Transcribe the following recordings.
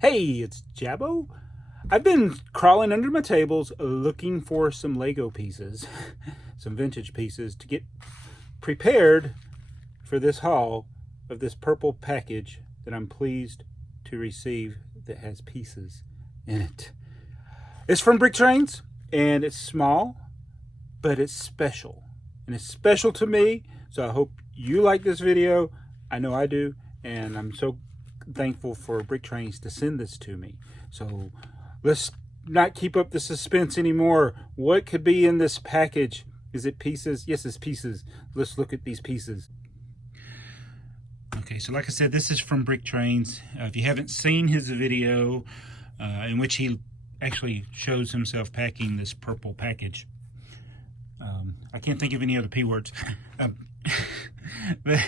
Hey, it's Jabbo. I've been crawling under my tables looking for some Lego pieces, some vintage pieces, to get prepared for this haul of this purple package that I'm pleased to receive that has pieces in it. It's from BrickTsar, and it's small, but it's special. And it's special to me, so I hope you like this video. I know I do, and I'm so thankful for BrickTsar to send this to me. So let's not keep up the suspense anymore. What could be in this package? Is it pieces? Yes, it's pieces. Let's look at these pieces. Okay, so like I said, this is from BrickTsar. If you haven't seen his video in which he actually shows himself packing this purple package, I can't think of any other P words. But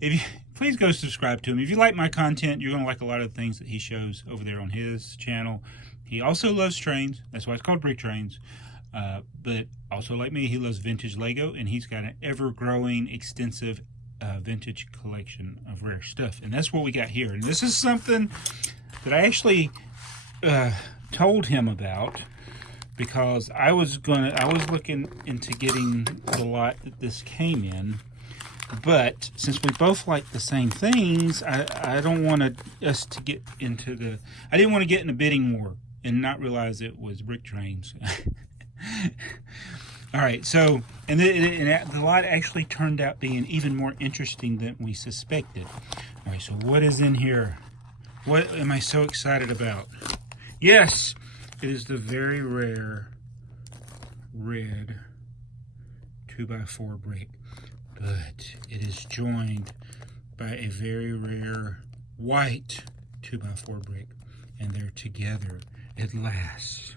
if you, please go subscribe to him. If you like my content, you're going to like a lot of the things that he shows over there on his channel. He also loves trains. That's why it's called BrickTsar. But also, like me, he loves vintage Lego, and he's got an ever-growing, extensive vintage collection of rare stuff. And that's what we got here. And this is something that I actually told him about, because I was looking into getting the lot that this came in. But since we both like the same things, I don't want us to get into the... I didn't want to get in a bidding war and not realize it was BrickTsar. All right, so, and the lot actually turned out being even more interesting than we suspected. All right, so what is in here? What am I so excited about? Yes, it is the very rare red 2x4 brick. But it is joined by a very rare white 2x4 brick, and they're together at last.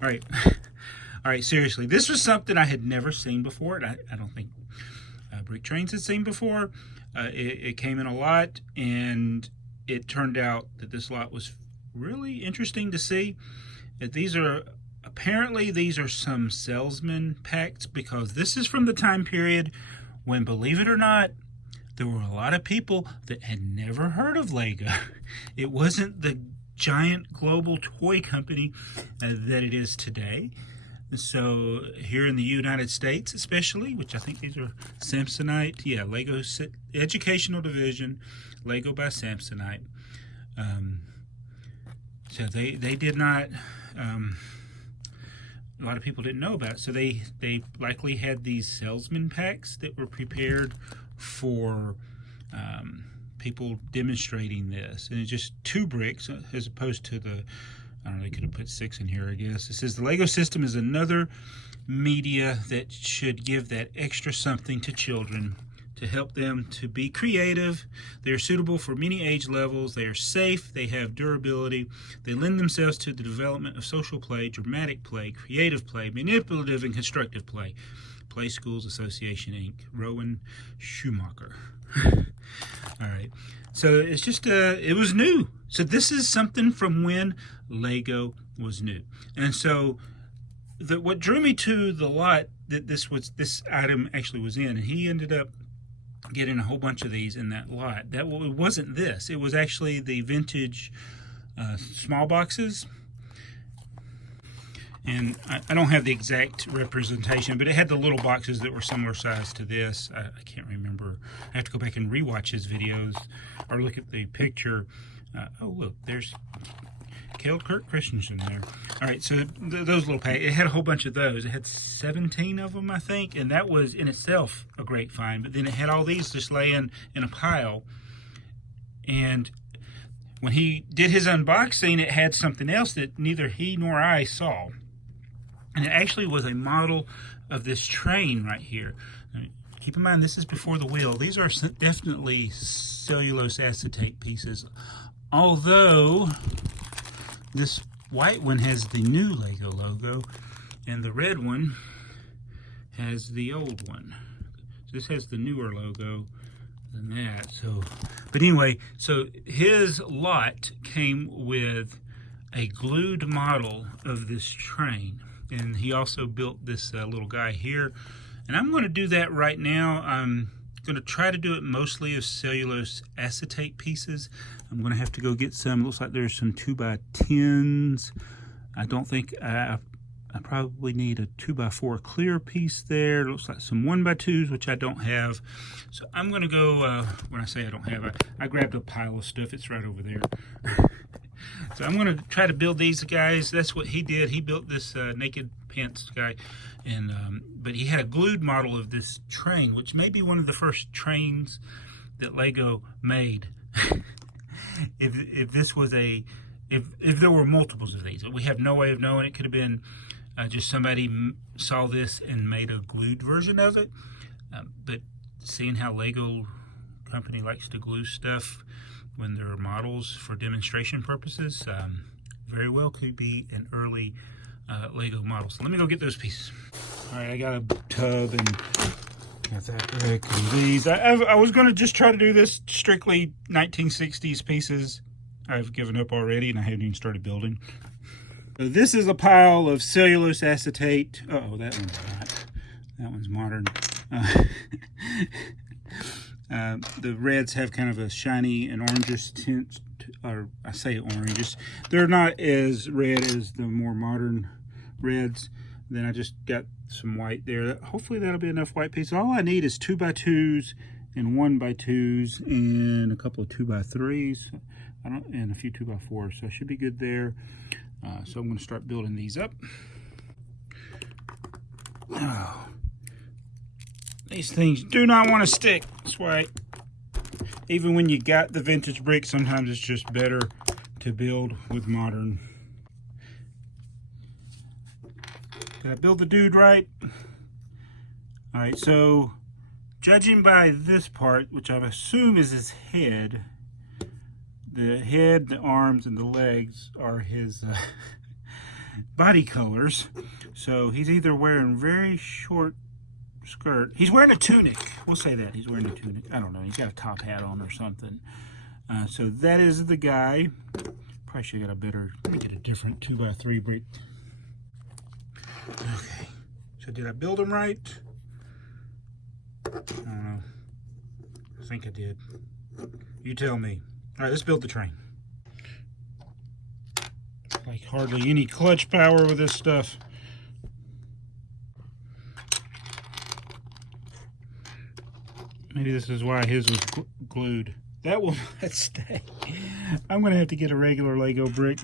All right, seriously, this was something I had never seen before, and I don't think BrickTsar had seen before. It came in a lot, and it turned out that this lot was really interesting to see. That apparently these are some salesman packs, because this is from the time period when, believe it or not, there were a lot of people that had never heard of Lego. It wasn't the giant global toy company that it is today. So here in the United States especially, which I think these are Samsonite, yeah, Lego Educational Division, Lego by Samsonite. So they did not... a lot of people didn't know about it. So they likely had these salesman packs that were prepared for people demonstrating this. And it's just 2 bricks as opposed to the, I don't know, they could have put 6 in here, I guess. It says the Lego system is another media that should give that extra something to children to help them to be creative. They are suitable for many age levels. They are safe. They have durability. They lend themselves to the development of social play, dramatic play, creative play, manipulative and constructive play. Play Schools Association, Inc. Rowan Schumacher. All right. So it's just, it was new. So this is something from when Lego was new. And so what drew me to the lot that this item actually was in, and he ended up getting a whole bunch of these in that lot. It wasn't this. It was actually the vintage small boxes. And I don't have the exact representation, but it had the little boxes that were similar size to this. I can't remember. I have to go back and rewatch his videos or look at the picture. Oh, look, there's Kirk Christensen there. All right, so those little packs, it had a whole bunch of those. It had 17 of them, I think, and that was in itself a great find. But then it had all these just laying in a pile. And when he did his unboxing, it had something else that neither he nor I saw. And it actually was a model of this train right here. Keep in mind, this is before the wheel. These are definitely cellulose acetate pieces. Although this white one has the new Lego logo, and the red one has the old one. So this has the newer logo than that. So, but anyway, so his lot came with a glued model of this train, and he also built this little guy here. And I'm going to do that right now. going to try to do it mostly of cellulose acetate pieces. I'm going to have to go get some. Looks like there's some 2x10s. I don't think I probably need a 2x4 clear piece there. Looks like some 1x2s, which I don't have. So I'm going to go, when I say I don't have, I grabbed a pile of stuff. It's right over there. So I'm going to try to build these guys. That's what he did. He built this naked pants guy. And but he had a glued model of this train, which may be one of the first trains that Lego made. if this was if there were multiples of these, we have no way of knowing. It could have been just somebody saw this and made a glued version of it. But seeing how Lego company likes to glue stuff when there are models for demonstration purposes, very well could be an early Lego model. So let me go get those pieces. All right, I got a tub and got that brick and these. I was going to just try to do this strictly 1960s pieces. I've given up already and I haven't even started building. So this is a pile of cellulose acetate. Uh-oh, that one's not. That one's modern. The reds have kind of a shiny and orangish tint, or I say orangish. They're not as red as the more modern reds. Then I just got some white there. Hopefully that'll be enough white pieces. All I need is 2x2s and 1x2s and a couple of 2x3s. And a few 2x4s, so I should be good there. So I'm going to start building these up. Oh, these things do not want to stick. That's why, even when you got the vintage brick, sometimes it's just better to build with modern. Did I build the dude right? All right, so judging by this part, which I assume is his head, the head, the arms, and the legs are his body colors. So he's either wearing very short skirt. He's wearing a tunic. We'll say that. He's wearing a tunic. I don't know. He's got a top hat on or something. So that is the guy. Probably should have got a better, let me get a different 2x3 brick. Okay. So did I build him right? I don't know. I think I did. You tell me. All right, let's build the train. Like hardly any clutch power with this stuff. Maybe this is why his was glued. That will not stay. I'm gonna have to get a regular Lego brick.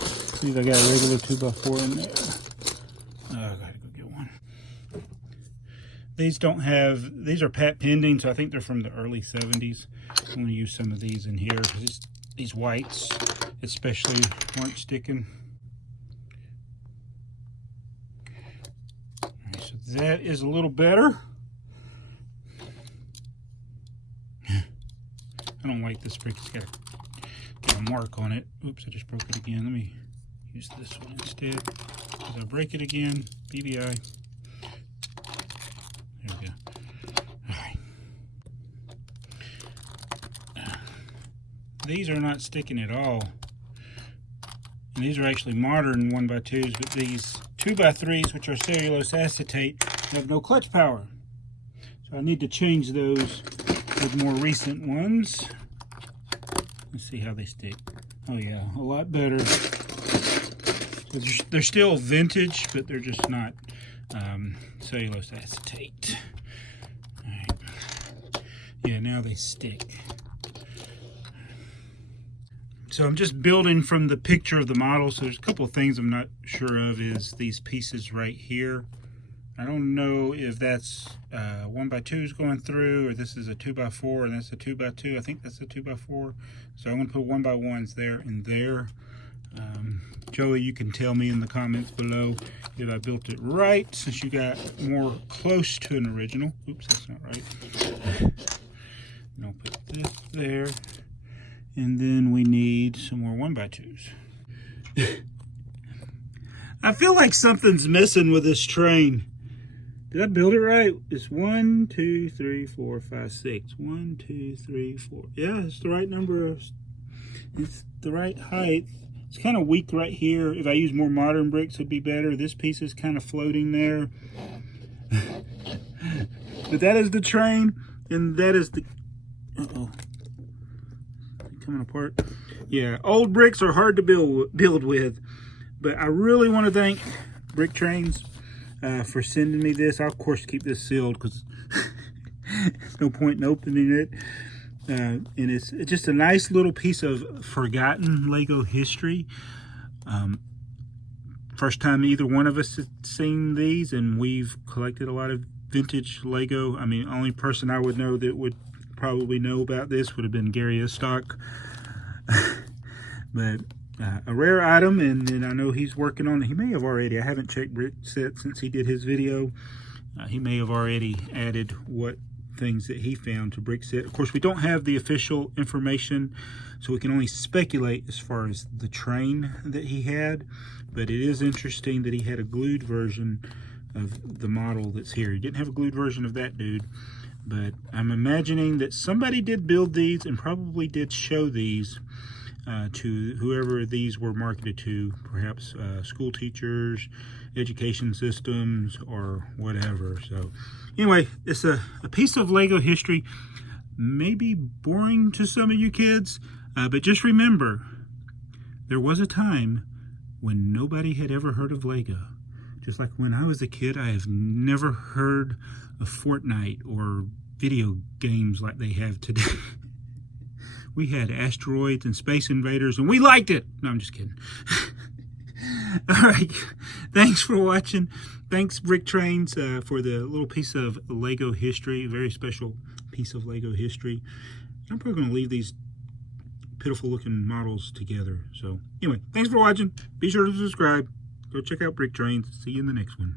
See if I got a regular 2x4 in there. Oh, I gotta go get one. These don't have, these are patent pending, so I think they're from the early 70s. I'm gonna use some of these in here because these whites especially weren't sticking. All right, so that is a little better. I don't like this brick. It's got a mark on it. Oops, I just broke it again. Let me use this one instead. As I break it again, BBI. There we go. All right. These are not sticking at all. And these are actually modern 1x2s, but these 2x3s, which are cellulose acetate, have no clutch power. So I need to change those with more recent ones. Let's see how they stick. Oh yeah, a lot better. So they're still vintage, but they're just not cellulose acetate. All right. Yeah, now they stick. So I'm just building from the picture of the model. So there's a couple of things I'm not sure of is these pieces right here. I don't know if that's 1x2s going through, or this is a 2x4 and that's a 2x2. I think that's a 2x4. So I'm going to put 1x1s there and there. Joey, you can tell me in the comments below if I built it right, since you got more close to an original. Oops, that's not right. And I'll put this there. And then we need some more 1x2s. I feel like something's missing with this train. Did I build it right? It's 1, 2, 3, 4, 5, 6. 1, 2, 3, 4. Yeah, it's the right number of, it's the right height. It's kind of weak right here. If I use more modern bricks, it'd be better. This piece is kind of floating there. But that is the train. And that is the... Uh-oh. Coming apart. Yeah, old bricks are hard to build with. But I really want to thank Brick Trains for sending me this. I'll, of course, keep this sealed because there's no point in opening it. And it's just a nice little piece of forgotten Lego history. First time either one of us has seen these, and we've collected a lot of vintage Lego. I mean, only person I would know that would probably know about this would have been Gary Istock. But a rare item, and then I know he's working on it. He may have already, I haven't checked BrickTsar since he did his video. He may have already added what things that he found to BrickTsar. Of course, we don't have the official information, so we can only speculate as far as the train that he had. But it is interesting that he had a glued version of the model that's here. He didn't have a glued version of that dude, but I'm imagining that somebody did build these and probably did show these to whoever these were marketed to, perhaps school teachers, education systems, or whatever. So anyway, it's a piece of Lego history. Maybe boring to some of you kids, but just remember, there was a time when nobody had ever heard of Lego. Just like when I was a kid, I have never heard of Fortnite or video games like they have today. We had asteroids and space invaders, and we liked it. No, I'm just kidding. All right, thanks for watching. Thanks, Brick Trains, for the little piece of Lego history, a very special piece of Lego history. I'm probably going to leave these pitiful looking models together. So anyway, thanks for watching. Be sure to subscribe. Go check out Brick Trains. See you in the next one.